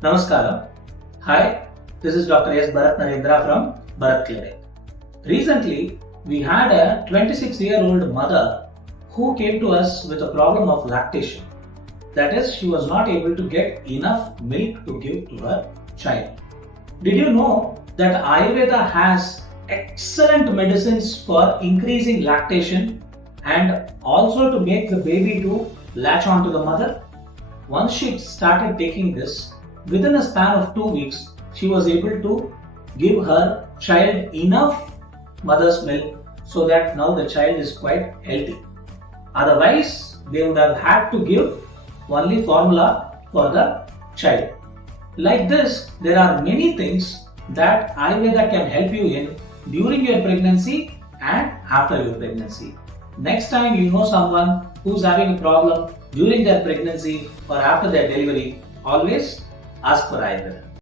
Namaskaram. Hi, this is Dr. S. Bharat Narendra from Bharat Clinic. Recently, we had a 26-year-old mother who came to us with a problem of lactation. That is, she was not able to get enough milk to give to her child. Did you know that Ayurveda has excellent medicines for increasing lactation and also to make the baby to latch on to the mother? Once she started taking this, within a span of 2 weeks, she was able to give her child enough mother's milk so that now the child is quite healthy. Otherwise, they would have had to give only formula for the child. Like this, there are many things that Ayurveda can help you in during your pregnancy and after your pregnancy. Next time you know someone who's having a problem during their pregnancy or after their delivery, always ask for Ayurveda.